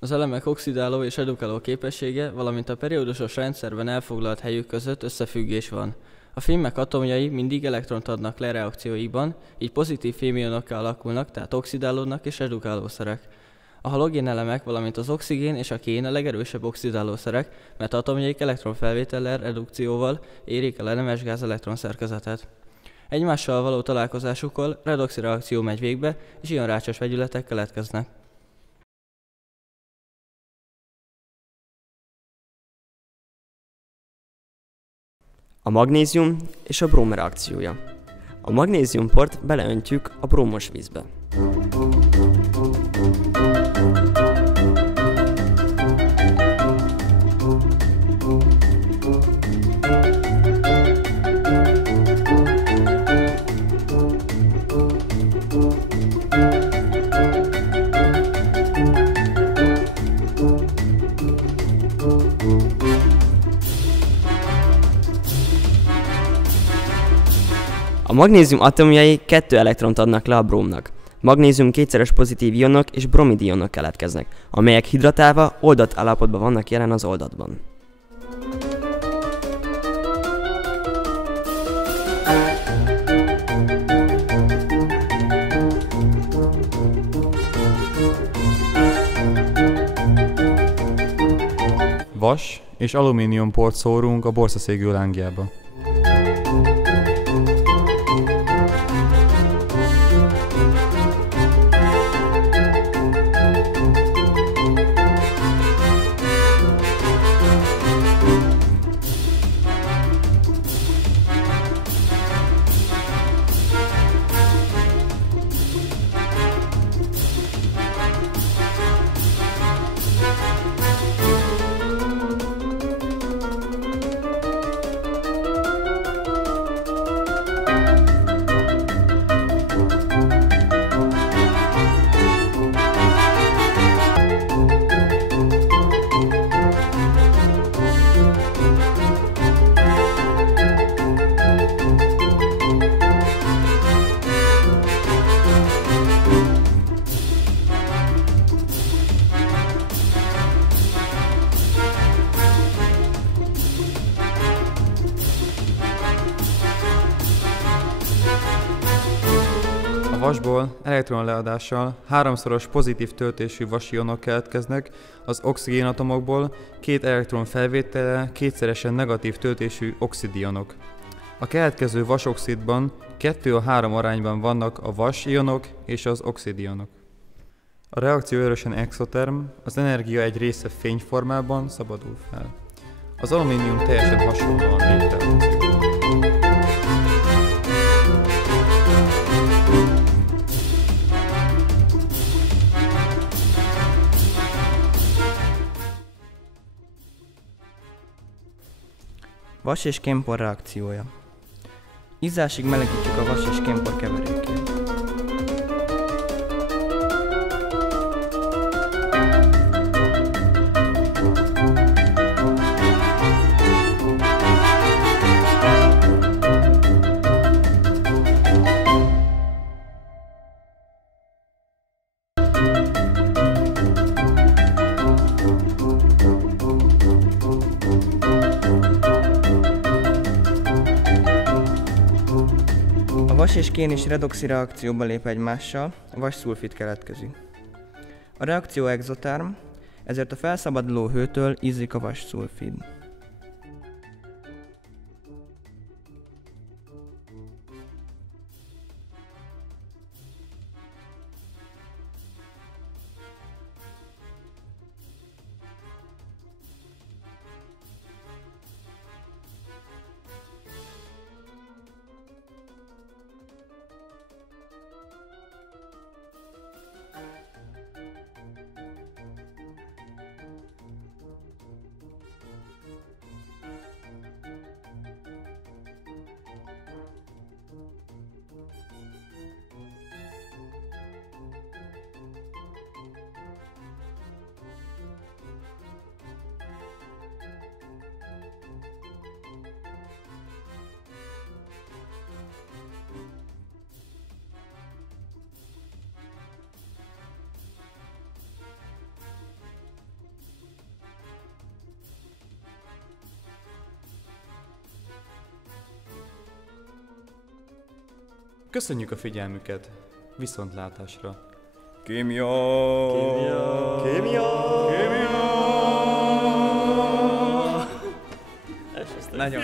Az elemek oxidáló és redukáló képessége, valamint a periódusos rendszerben elfoglalt helyük között összefüggés van. A fémek atomjai mindig elektront adnak le reakcióikban, így pozitív fémionokká alakulnak, tehát oxidálódnak és redukálószerek. A halogénelemek, valamint az oxigén és a kén a legerősebb oxidálószerek, mert atomjaik elektronfelvétellel, redukcióval érik el a nemesgáz elektronszerkezetet. Egymással való találkozásukkor redoxi reakció megy végbe, és ionrácsos vegyületek keletkeznek. A magnézium és a bróm reakciója. A magnéziumport beleöntjük a brómos vízbe. A magnézium atomjai 2 elektront adnak le a brómnak. Magnézium kétszeres pozitív ionok és bromid ionok keletkeznek, amelyek hidratálva, oldott állapotban vannak jelen az oldatban. Vas és alumíniumport szórunk a borszaszégő lángjába. A vasból elektronleadással 3-szoros pozitív töltésű vasionok keletkeznek, az oxigénatomokból 2 elektron felvétellel 2-szeresen negatív töltésű oxidionok. A keletkező vasoxidban 2-3 arányban vannak a vasionok és az oxidionok. A reakció erősen exoterm, az energia egy része fényformában szabadul fel. Az alumínium teljesen hasonlóan létreakció. Vas és kémpor reakciója. Izzásig melegítjük a vas és kémpor keverékét. A vas és kén is redoxi reakcióba lép egymással, a vas-szulfid keletkezik. A reakció exoterm, ezért a felszabaduló hőtől izzik a vas-szulfid. Köszönjük a figyelmüket! Viszontlátásra! Kémia! Kémia! Kémia! Nagyon